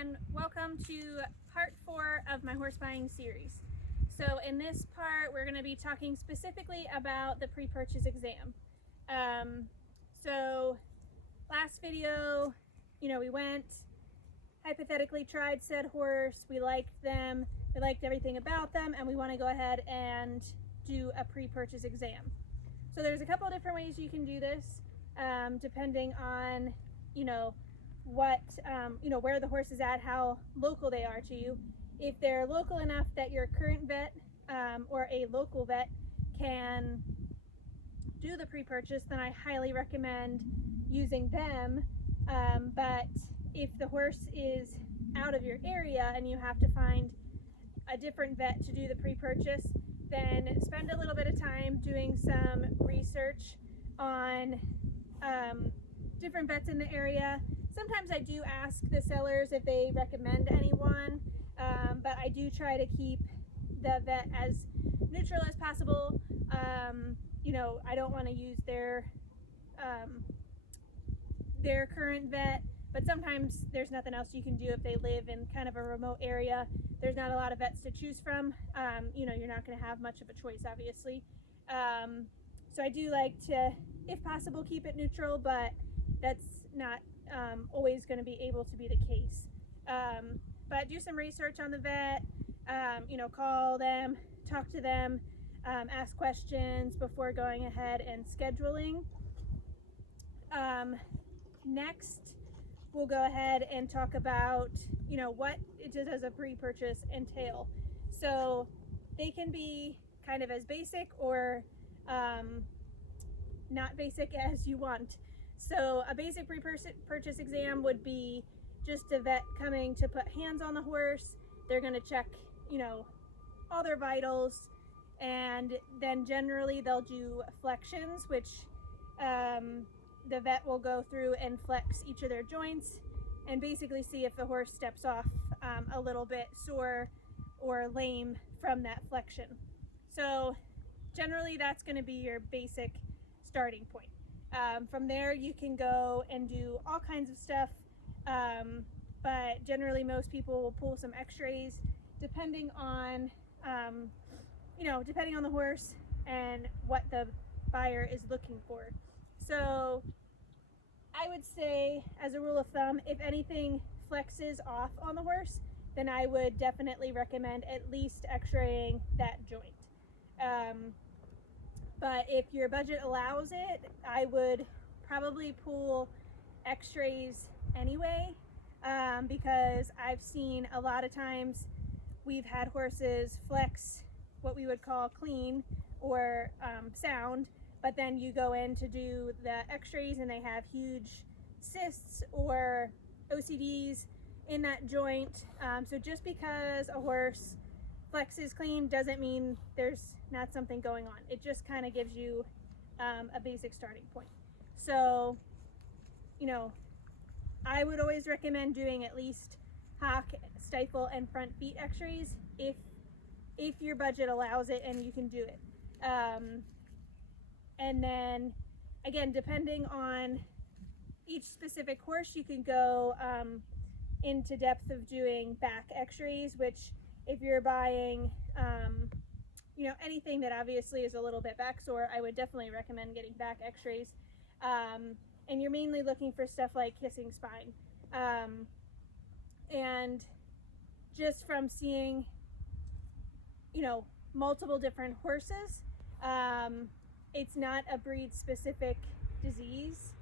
and welcome to part 4 of my horse buying series. So in this part we're going to be talking specifically about the pre-purchase exam. So last video, we went, hypothetically tried said horse, we liked them, we liked everything about them, and we want to go ahead and do a pre-purchase exam. So there's a couple of different ways you can do this, depending on what where the horse is at, how local they are to you. If they're local enough that your current vet or a local vet can do the pre-purchase, then I highly recommend using them. But if the horse is out of your area and you have to find a different vet to do the pre-purchase, then spend a little bit of time doing some research on different vets in the area. Sometimes I do ask the sellers if they recommend anyone, but I do try to keep the vet as neutral as possible. I don't want to use their current vet, but sometimes there's nothing else you can do if they live in kind of a remote area. There's not a lot of vets to choose from. You're not going to have much of a choice, obviously. So I do like to, if possible, keep it neutral, but that's not always going to be able to be the case. But do some research on the vet, call them, talk to them, ask questions before going ahead and scheduling. Next, we'll go ahead and talk about, what does a pre-purchase entail. So they can be kind of as basic or not basic as you want. So a basic pre-purchase exam would be just a vet coming to put hands on the horse. They're going to check, all their vitals, and then generally they'll do flexions, which the vet will go through and flex each of their joints and basically see if the horse steps off a little bit sore or lame from that flexion. So generally that's going to be your basic starting point. From there you can go and do all kinds of stuff, but generally most people will pull some x-rays depending on the horse and what the buyer is looking for. So I would say, as a rule of thumb, if anything flexes off on the horse, then I would definitely recommend at least x-raying that joint. But if your budget allows it, I would probably pull x-rays anyway, because I've seen a lot of times we've had horses flex what we would call clean or sound, but then you go in to do the x-rays and they have huge cysts or OCDs in that joint. So just because a horse flexes clean doesn't mean there's not something going on. It just kind of gives you a basic starting point. So, I would always recommend doing at least hock, stifle, and front feet x-rays if your budget allows it and you can do it. And then, again, depending on each specific horse, you can go into depth of doing back x-rays, which if you're buying, anything that obviously is a little bit back sore, I would definitely recommend getting back x-rays. And you're mainly looking for stuff like hissing spine. And just from seeing, multiple different horses, it's not a breed specific disease.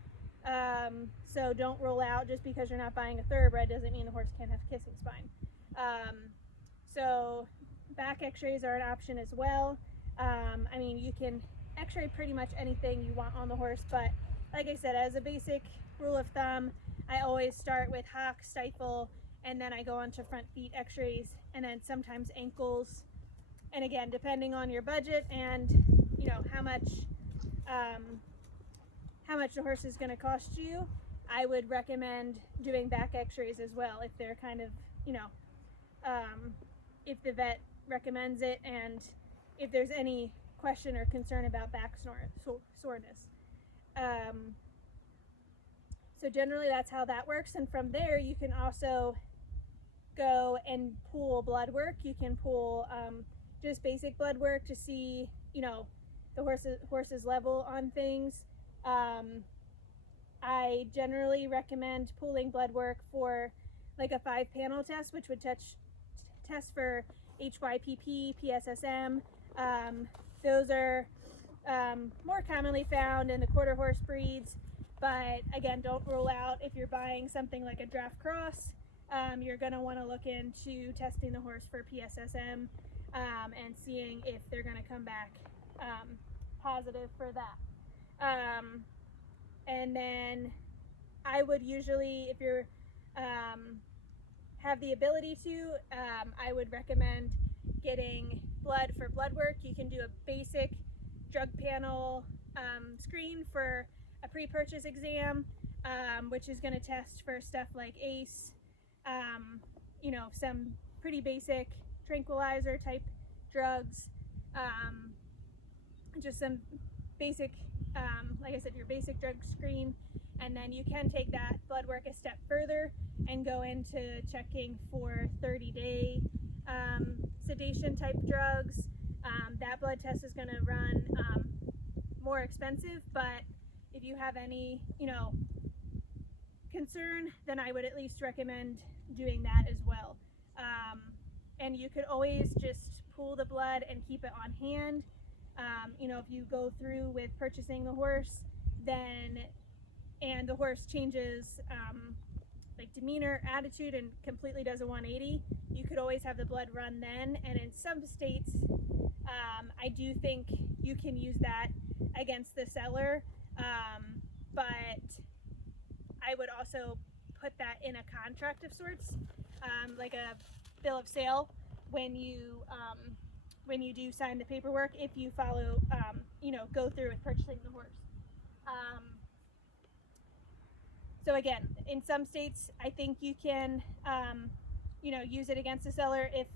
So don't rule out just because you're not buying a thoroughbred doesn't mean the horse can't have hissing spine. So back x-rays are an option as well. You can x-ray pretty much anything you want on the horse, but like I said, as a basic rule of thumb, I always start with hock, stifle, and then I go on to front feet x-rays, and then sometimes ankles. And again, depending on your budget and how much the horse is going to cost you, I would recommend doing back x-rays as well if they're kind of, if the vet recommends it and if there's any question or concern about back soreness. So generally that's how that works, and from there you can also go and pull blood work. You can pull just basic blood work to see, you know, the horse's level on things. I generally recommend pulling blood work for like a 5-panel test, which would test for HYPP, PSSM. Those are more commonly found in the quarter horse breeds, but again, don't rule out if you're buying something like a draft cross. You're going to want to look into testing the horse for PSSM and seeing if they're going to come back positive for that. And then I would usually, if you're have the ability to, I would recommend getting blood for blood work. You can do a basic drug panel screen for a pre-purchase exam, which is going to test for stuff like ACE, you know, some pretty basic tranquilizer type drugs, just some basic, like I said, your basic drug screen. And then you can take that blood work a step further and go into checking for 30-day sedation type drugs. That blood test is going to run more expensive, but if you have any, you know, concern, then I would at least recommend doing that as well. And you could always just pull the blood and keep it on hand. You know, if you go through with purchasing the horse, then and the horse changes like demeanor, attitude, and completely does a 180, you could always have the blood run then. And in some states, I do think you can use that against the seller, but I would also put that in a contract of sorts, like a bill of sale when you do sign the paperwork, if you follow, you know, go through with purchasing the horse. So again, in some states, I think you can, you know, use it against the seller if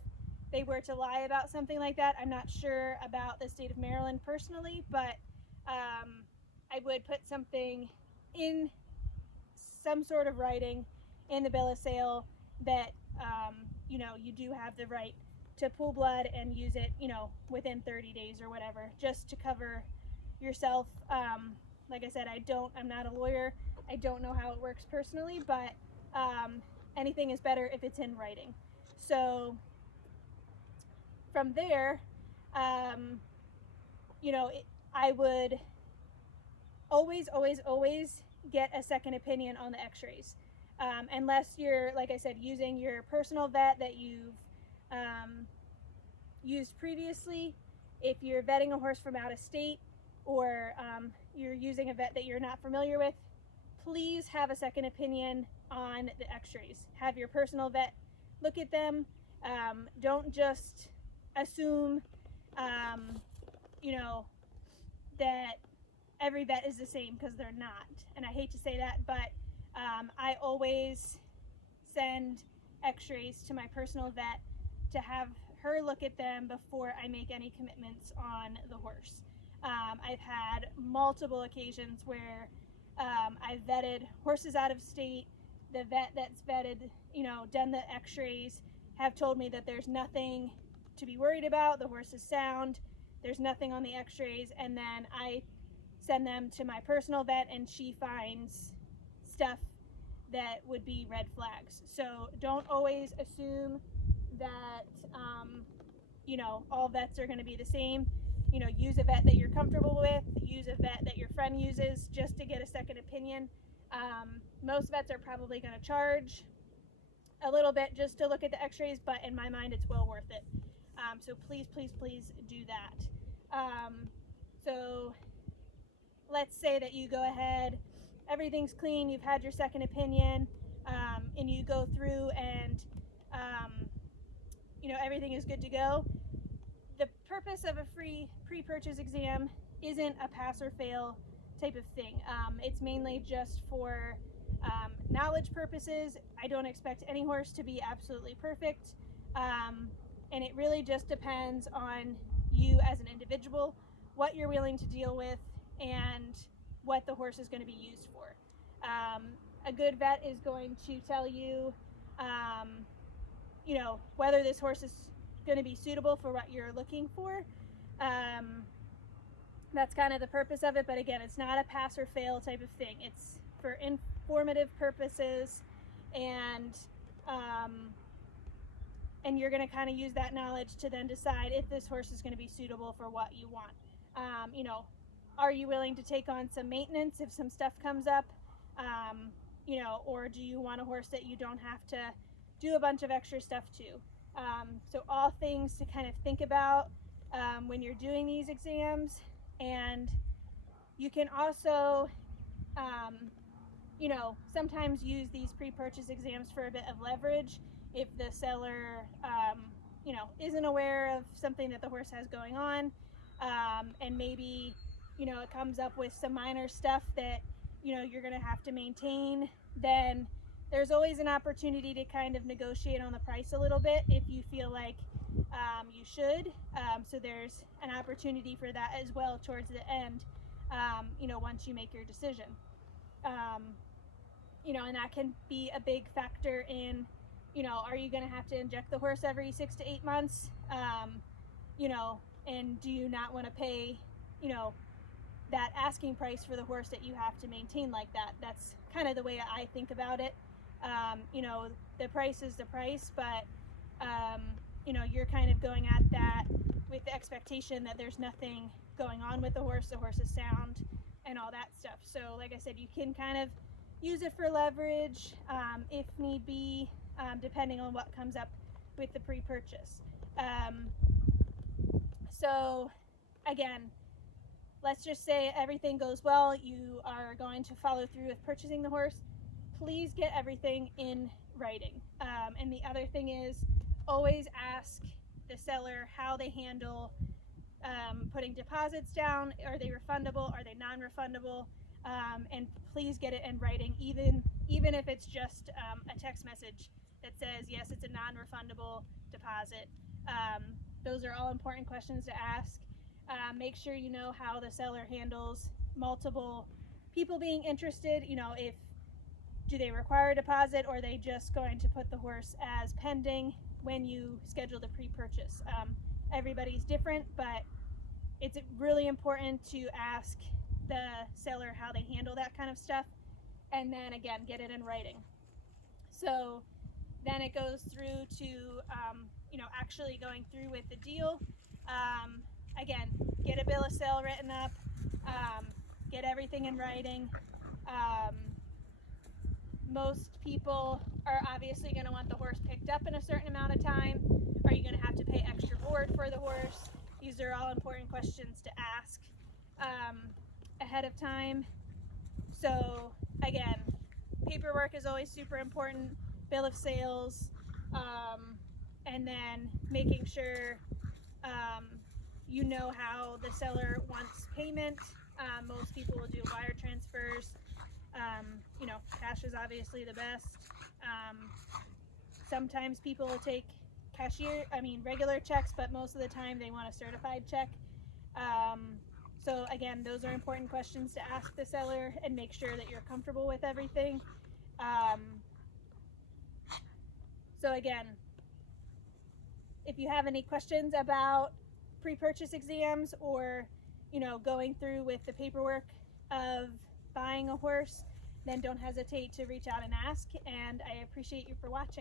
they were to lie about something like that. I'm not sure about the state of Maryland personally, but I would put something in some sort of writing in the bill of sale that, you know, you do have the right to pull blood and use it, you know, within 30 days or whatever, just to cover yourself. Like I said, I'm not a lawyer. I don't know how it works personally, but anything is better if it's in writing. So from there, you know, I would always get a second opinion on the x-rays. Unless you're, like I said, using your personal vet that you've used previously. If you're vetting a horse from out of state, or you're using a vet that you're not familiar with, please have a second opinion on the x-rays. Have your personal vet look at them. Don't just assume, you know, that every vet is the same, because they're not. And I hate to say that, but I always send x-rays to my personal vet to have her look at them before I make any commitments on the horse. I've had multiple occasions where I've vetted horses out of state. The vet that's vetted, you know, done the x-rays, have told me that there's nothing to be worried about. The horse is sound. There's nothing on the x-rays. And then I send them to my personal vet and she finds stuff that would be red flags. So don't always assume that, you know, all vets are going to be the same. You know, use a vet that you're comfortable with, use a vet that your friend uses, just to get a second opinion. Most vets are probably going to charge a little bit just to look at the x-rays, but in my mind, it's well worth it. So please do that. So let's say that you go ahead, everything's clean, you've had your second opinion, and you go through and, you know, everything is good to go. The purpose of a free pre-purchase exam isn't a pass or fail type of thing. It's mainly just for knowledge purposes. I don't expect any horse to be absolutely perfect, and it really just depends on you as an individual, what you're willing to deal with, and what the horse is going to be used for. A good vet is going to tell you, you know, whether this horse is going to be suitable for what you're looking for. That's kind of the purpose of it, but again, it's not a pass or fail type of thing. It's for informative purposes, and you're going to kind of use that knowledge to then decide if this horse is going to be suitable for what you want. You know, are you willing to take on some maintenance if some stuff comes up? You know, or do you want a horse that you don't have to do a bunch of extra stuff to? So all things to kind of think about when you're doing these exams. And you can also, you know, sometimes use these pre-purchase exams for a bit of leverage if the seller, you know, isn't aware of something that the horse has going on, and maybe, you know, it comes up with some minor stuff that, you know, you're going to have to maintain. Then there's always an opportunity to kind of negotiate on the price a little bit if you feel like you should. So there's an opportunity for that as well towards the end, you know, once you make your decision. You know, and that can be a big factor in, you know, are you going to have to inject the horse every 6 to 8 months? You know, and do you not want to pay, you know, that asking price for the horse that you have to maintain like that? That's kind of the way I think about it. You know, the price is the price, but you know, you're kind of going at that with the expectation that there's nothing going on with the horse is sound and all that stuff. So like I said, you can kind of use it for leverage if need be, depending on what comes up with the pre-purchase. So again, let's just say everything goes well, you are going to follow through with purchasing the horse. Please get everything in writing. And the other thing is, always ask the seller how they handle putting deposits down. Are they refundable? Are they non-refundable? And please get it in writing, even if it's just a text message that says, yes, it's a non-refundable deposit. Those are all important questions to ask. Make sure you know how the seller handles multiple people being interested. You know, do they require a deposit, or are they just going to put the horse as pending when you schedule the pre-purchase? Everybody's different, but it's really important to ask the seller how they handle that kind of stuff, and then again, get it in writing. So then it goes through to you know, actually going through with the deal. Again, get a bill of sale written up, get everything in writing. Most people are obviously going to want the horse picked up in a certain amount of time. Are you going to have to pay extra board for the horse? These are all important questions to ask ahead of time. So again, paperwork is always super important, bill of sales, and then making sure you know how the seller wants payment. Most people will do wire transfers. You know, cash is obviously the best. Sometimes people will take regular checks, but most of the time they want a certified check. So again, those are important questions to ask the seller and make sure that you're comfortable with everything. So again, if you have any questions about pre-purchase exams, or, you know, going through with the paperwork of buying a horse, then don't hesitate to reach out and ask. And I appreciate you for watching.